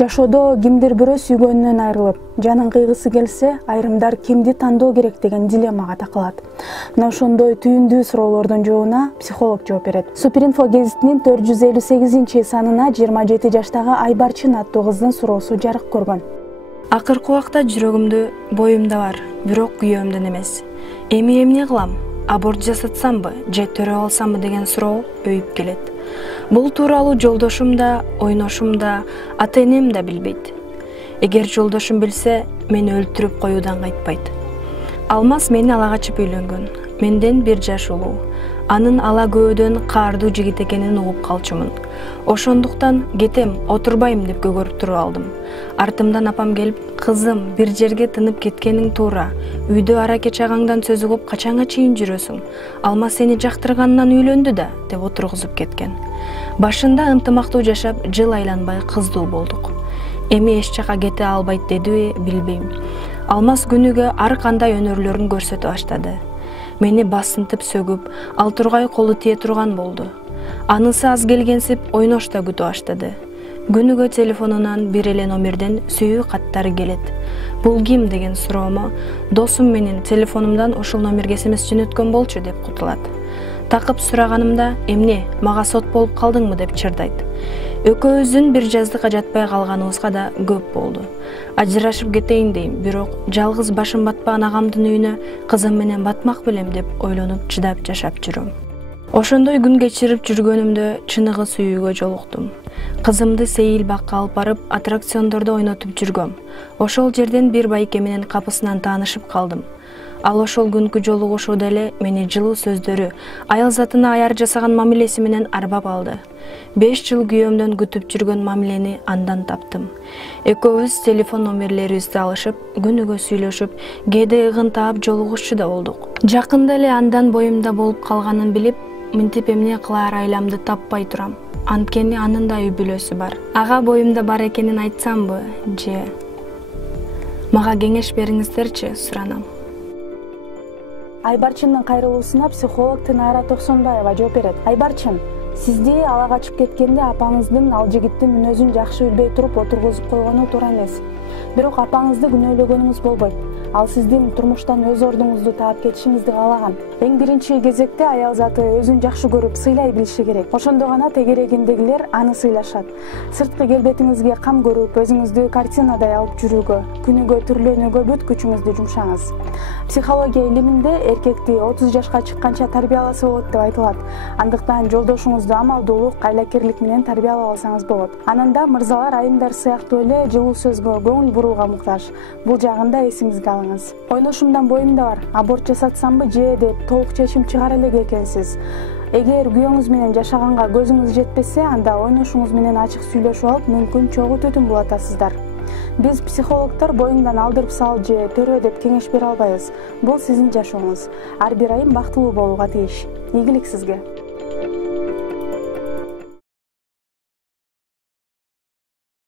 Жашоодо кимдир бирөө сүйгөнүнөн айрылып, жанын кыйгысы келсе, айрымдар кимди тандоо керек деген дилеммага такылат. Мына ошондой түйүндүү суроолордун жообуна психолог жооп берет. Суперинфо гезитинин 458-санына 27 жаштагы Айбарчын аттуу кыздын суроосу жарык көргөн. Акыркы убакта жүрөгүмдө боюмда бар, бирок күйөөмдөн эмес. Эми эмне кылам? Аборт жасатсамбы же төрө алсамбы деген суроо өйүп келет. Бул тууралуу жолдошум да, ойношум да, ата-энем да билбейт. Эгер жолдошум билсе, мени өлтүрүп коюудан кайтпайт. Алмаз мени ала качып үйлөнгөн. Менден 1 жаш улуу. Анын ала көөдөн каардуу жигит экенин угуп калчумун. Ошондуктан кетем, отурбайм деп көгөрүп туруп алдым. Артымдан апам келип, кызым, бир жерге тынып кеткениң туура. Үйдө араке чагаңдан сөз угуп качанга чейин жүрөсүң? Алмаз сени жактырганынан үйлөндү да, деп отургузуп кеткен. Башында ынтымактуу жашап, жыл айланбай кыздуу болдук. Эми эч жака кете албайт дедиби, билбейм. Алмаз күнүгө ар кандай өнөрлөрүн көрсөтө баштады. Мени басынтып сөгүп, ал тургай колу тие турган болду. Анысы аз келгенсип, ойнош да күтүп баштады. Күнүгө телефонунан бир эле номерден сүйүү каттары келет. Бул ким деген суроомо, досум менин телефонумдан ушул номерге смс жөнөткөн болчу деп кутулат. Такып сураганымда, эмне, мага сот болуп калдыңбы деп чырдайт. Экөөбүздүн бир жаздыкка жатпай калганыбызга да көп болду. Ажырашып кетейин дейм, бирок жалгыз башым батпаган агамдын үйүнө кызым менен батмак белем деп ойлонуп чыдап жашап жүрөм. Ошондой күн кечирип жүргөнүмдө чыныгы сүйүүгө жолуктум. Кызымды сейил бакка алып барып, аттракциондордо ойнотуп жүргөм. Ошол жерден бир байке менен капысынан таанышып калдым. Ал ошол күнкү жолугушууда эле мени жылуу сөздөрү, аял затына аяр жасаган мамилеси менен арбап алды. 5 жыл күйөөмдөн күтүп жүргөн мамилени андан таптым. Экөөбүз телефон номерлерибизди алышып, күнүгө сүйлөшүп, кээде ыгын таап жолугушчу да болдук. Жакында эле андан боюмда болуп калганын билип, мынтип эмне кылаар айламды таппай турам. Анткени анын да үй бүлөсү бар. Ага боюмда бар экенин айтсамбы, же мага кеңеш бериңиздерчи, суранам. Айбарчындын кайрылуусуна психолог Тынара Токсонбаева жооп берет. Айбарчын, сизди ала качып кеткенде апаңыздын ал жигиттин мүнөзүн жакшы билбей туруп отургузуп койгону туура эмес. Бирок апаңызды күнөөлөгөнүңүз болбойт. Ал сиздин турмуштан өз ордуңузду таап кетишиңизди каалаган. Эң биринчи кезекте аял заты өзүн жакшы көрүп сыйлай билиши керек. Ошондо гана тегерегиндегилер аны сыйлашат. Сырткы келбетиңизге кам көрүп, өзүңүздү картинадай алып жүрүүгө, күнүгө түрлөнүүгө бүт күчүңүздү жумшаңыз. Психология илиминде эркекти 30 жашка чыкканча тарбияласа болот деп айтылат. Андыктан жолдошуңузду амалдуулук, айлакерлик менен тарбиялап алсаңыз болот. Ананда мырзалар айымдар сыяктуу эле жылуу сөзгө, көңүл бурууга муктаж. Бул жагын да эсиңизге алыңыз. Ойношумдан боюмда бар, аборт жасатсамбы же деп толук чечим чыгара элек экенсиз. Эгер күйөөңүз менен жашаганга көзүңүз жетпесе, анда ойношуңуз менен ачык сүйлөшүп алып, мүмкүн чогуу түтүн булатасыздар. Биз психологдор боюңдан алдырып сал же төрө деп кеңеш бере албайбыз. Бул сиздин жашооңуз. Ар бир айым бактылуу болууга тийиш. Ийгилик сизге.